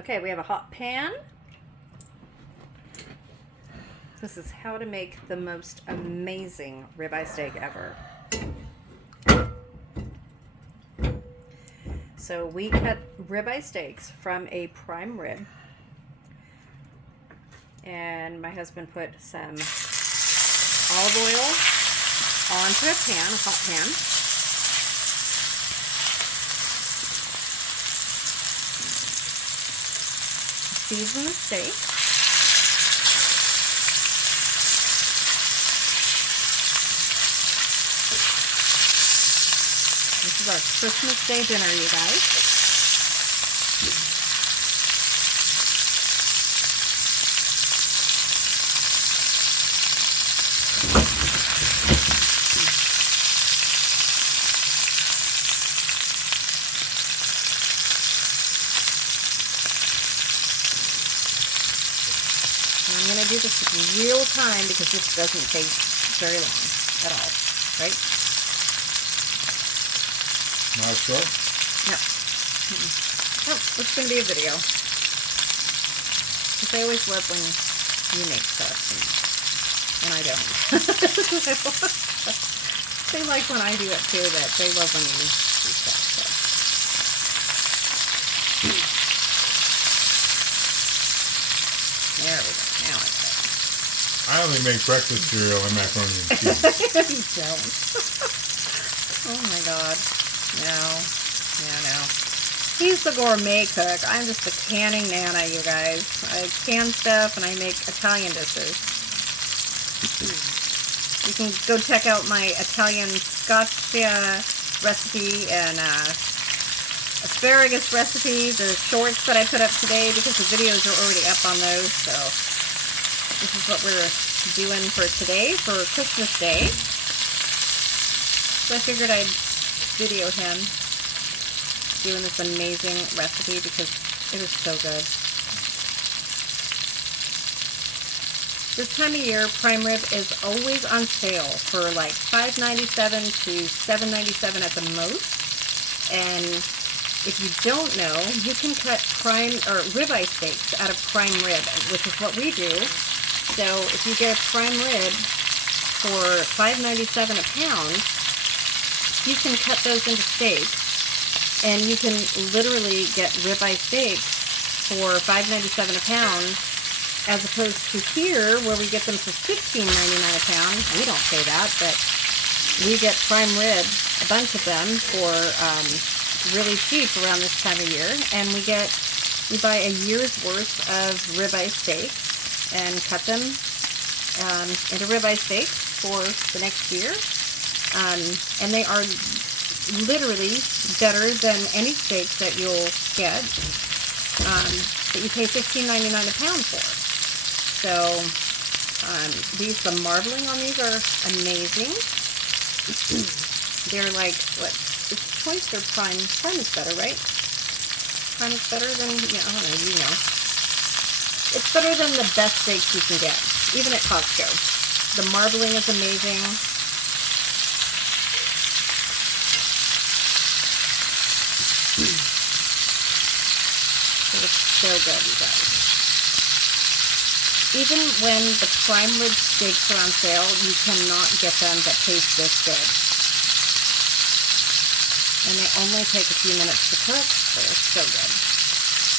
Okay, we have a hot pan. This is how to make the most amazing ribeye steak ever. So we cut ribeye steaks from a prime rib. And my husband put some olive oil onto a pan, a hot pan. Season the steak. This is our Christmas Day dinner, you guys. And I'm going to do this in real time because this doesn't take very long at all, right? Not sure? No. No, it's going to be a video. Because I always love when you make stuff and I don't. They like when I do it too, but they love when you do stuff. So. There we go. Now I got it. I only make breakfast cereal and macaroni and cheese. You don't. Oh my god. No. Yeah, no. He's the gourmet cook. I'm just a canning nana, you guys. I can stuff and I make Italian dishes. You can go check out my Italian Scotch recipe and asparagus recipes. There's shorts that I put up today because the videos are already up on those. So this is what we're doing for today, for Christmas Day. So I figured I'd video him doing this amazing recipe because it is so good. This time of year, prime rib is always on sale for like $5.97 to $7.97 at the most. And if you don't know, you can cut prime or ribeye steaks out of prime rib, which is what we do. So if you get a prime rib for $5.97 a pound, you can cut those into steaks. And you can literally get ribeye steaks for $5.97 a pound, as opposed to here where we get them for $15.99 a pound. We don't say that, but we get prime rib, a bunch of them, for really cheap around this time of year. And we buy a year's worth of ribeye steaks and cut them into ribeye steaks for the next year. And they are literally better than any steaks that you'll get that you pay $15.99 a pound for. So the marbling on these are amazing. They're like, what, it's choice or prime? Prime is better, right? Prime is better than, yeah, I don't know, you know. It's better than the best steaks you can get, even at Costco. The marbling is amazing. It's so good, you guys. Even when the prime rib steaks are on sale, you cannot get them that taste this good. And they only take a few minutes to cook, but they're so good.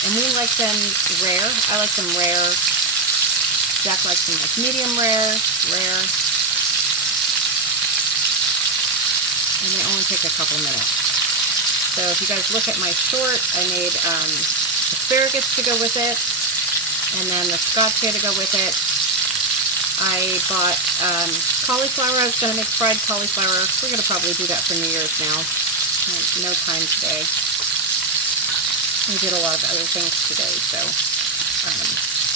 And we like them rare. I like them rare. Jack likes them like medium rare, rare. And they only take a couple minutes. So if you guys look at my short, I made asparagus to go with it, and then the Scotch to go with it. I bought cauliflower. I was going to make fried cauliflower. We're going to probably do that for New Year's now. No time today. We did a lot of other things today, so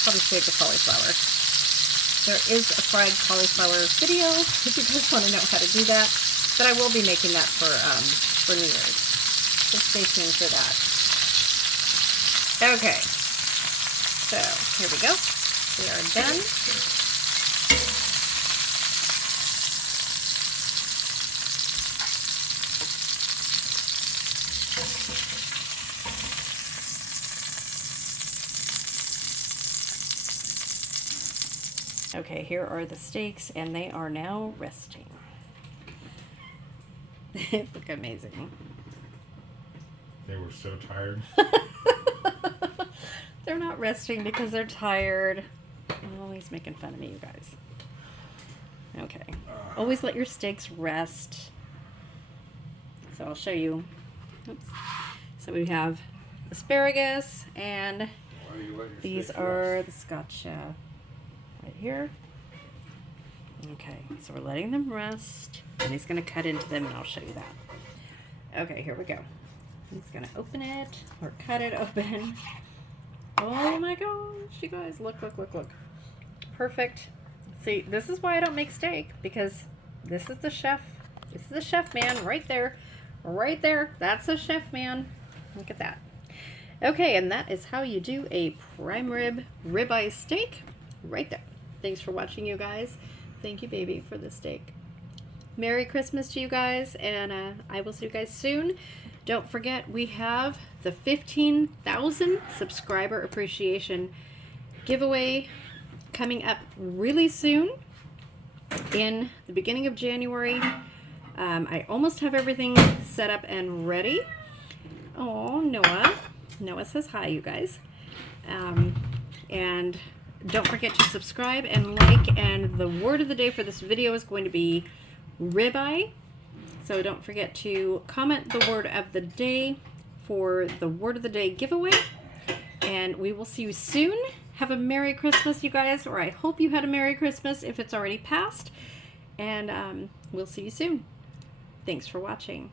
probably save the cauliflower. There is a fried cauliflower video if you guys want to know how to do that, but I will be making that for New Year's. So stay tuned for that. Okay, so here we go. We are done. Okay, here are the steaks, and they are now resting. They look amazing. They were so tired. They're not resting because they're tired. Oh, he's making fun of me, you guys. Okay. Always let your steaks rest. So I'll show you. Oops. So we have asparagus, and these are the scotch right here. Okay, so we're letting them rest, and he's going to cut into them, and I'll show you that. Okay, here we go. He's going to open it, or cut it open. Oh my gosh, you guys, look, look, look, look. Perfect. See, this is why I don't make steak, because this is the chef. This is the chef man right there. Right there. That's the chef man. Look at that. Okay, and that is how you do a prime rib ribeye steak right there. Thanks for watching, you guys. Thank you, baby, for the steak. Merry Christmas to you guys, and I will see you guys soon. Don't forget, we have the 15,000 subscriber appreciation giveaway coming up really soon in the beginning of January. I almost have everything set up and ready. Oh, Noah. Noah says hi, you guys. And don't forget to subscribe and like, and the word of the day for this video is going to be ribeye. So don't forget to comment the word of the day for the word of the day giveaway. And we will see you soon. Have a Merry Christmas, you guys, or I hope you had a Merry Christmas if it's already passed. And we'll see you soon. Thanks for watching.